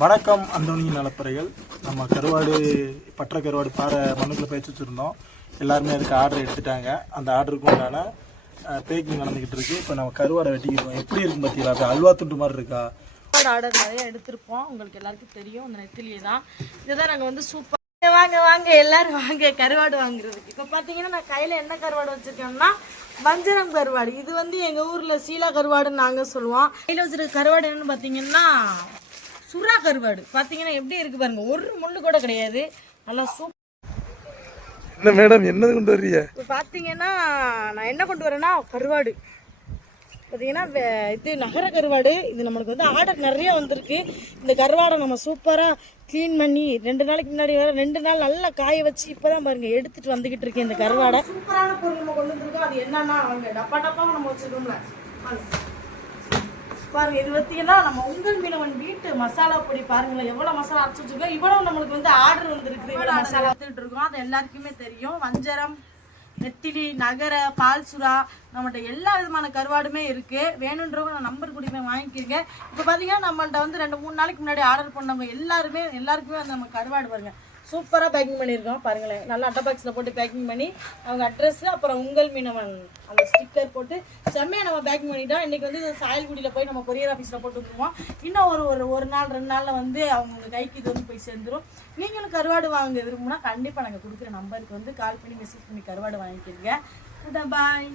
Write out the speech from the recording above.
வணக்கம் அந்தோனியின் நலப்பறைகள் நம்ம கருவாடு பற்ற கருவாடு பாறை மண்ணுக்குள்ள பயிற்சி வச்சுருந்தோம். எல்லாருமே அதுக்கு ஆர்டர் எடுத்துட்டாங்க. அந்த ஆர்டருக்கு உண்டான பேக்கிங் நடந்துக்கிட்டு இருக்கு. இப்போ நம்ம கருவாடை வெட்டிக்கிறோம் எப்படி இருக்கும் பார்த்தீங்களா அது அல்வா துண்டு மாதிரி இருக்கா? ஆர்டர் நிறைய எடுத்திருப்போம். உங்களுக்கு எல்லாருக்கும் தெரியும். அந்த நெத்திலியே தான் இதுதான் நாங்கள் வந்து சூப்பர் வாங்க வாங்க எல்லாரும் வாங்க. கருவாடு வாங்குறதுக்கு. இப்போ பார்த்தீங்கன்னா நான் கையில் என்ன கருவாடு வச்சுருக்கேன்னா வஞ்சரம் கருவாடு. இது வந்து எங்கள் ஊரில் சீலா கருவாடுன்னு நாங்கள் சொல்லுவோம். கையில் வச்சுருக்க கருவாடு என்னன்னு பார்த்தீங்கன்னா சுறா கருவாடு பார்த்தீங்கன்னா எப்படி இருக்கு பாருங்க. ஒரு முள்ளு கூட கிடையாது. நல்லா சூப்பர் என்ன மேடம் என்னது கொண்டு வர்றீங்க? இப்போ பார்த்தீங்கன்னா நான் என்ன கொண்டு வரேன்னா கருவாடு. பார்த்தீங்கன்னா வே- இது நகர கருவாடு. இது நம்மளுக்கு வந்து ஆர்டர் நிறைய வந்திருக்கு. இந்த கருவாடை நம்ம சூப்பராக க்ளீன் பண்ணி ரெண்டு நாளைக்கு முன்னாடி வர ரெண்டு நாள் நல்லா காய வச்சு இப்போதான் பாருங்க எடுத்துட்டு வந்துகிட்டு இருக்கேன் இந்த கருவாடை. சூப்பரான பொருள் நம்ம கொண்டு வந்திருக்கோம். அது என்னன்னா அவங்க டப்பா டப்பாவும் நம்ம வச்சிருக்கோம்ல. பாருங்க இது பார்த்தீங்கன்னா நம்ம உங்கள் மீனவன் வீட்டு மசாலா பொடி பாருங்களேன் எவ்வளவு மசாலா அரைச்சு வச்சிருக்கோம். இவ்வளவு நம்மளுக்கு வந்து ஆர்டர் வந்திருக்கு இவ்வளவு மசாலா. எடுத்துட்டு இருக்கோம் அது எல்லாருக்குமே தெரியும். வஞ்சரம் நெத்திலி நகர பால் சுறா நம்மகிட்ட எல்லா விதமான கருவாடுமே இருக்கு. வேணுன்றவங்க நான் நம்பர் கொடுப்பேன் வாங்கிக்கிறீங்க இப்போ பார்த்தீங்கன்னா நம்மள்ட்ட வந்து ரெண்டு மூணு நாளைக்கு முன்னாடி ஆர்டர் பண்ணவங்க எல்லாருமே எல்லாருக்குமே வந்து நம்ம கருவாடு பாருங்க. சூப்பராக பேக்கிங் பண்ணியிருக்கோம். பாருங்களேன் நல்லா அட்டை பாக்ஸில் போட்டு பேக்கிங் பண்ணி அவங்க அட்ரஸ்ஸு அப்புறம் உங்கள் மீனவன் அந்த ஸ்டிக்கர் போட்டு செம்மையாக நம்ம பேக்கிங் பண்ணிட்டோம் இன்றைக்கி வந்து சாயல்குடியில் போய் நம்ம கொரியர் ஆஃபீஸில் போட்டு விட்டுருவோம். இன்னும் ஒரு ஒரு ஒரு நாள் ரெண்டு நாளில் வந்து அவங்க கைக்கு இது வந்து போய் சேர்ந்துரும். நீங்களும் கருவாடு வாங்க விரும்புனா கண்டிப்பாக நாங்கள் கொடுக்குற நம்பருக்கு வந்து கால் பண்ணி மெசேஜ் பண்ணி கருவாடு வாங்கிக்கிறீங்க. பாய்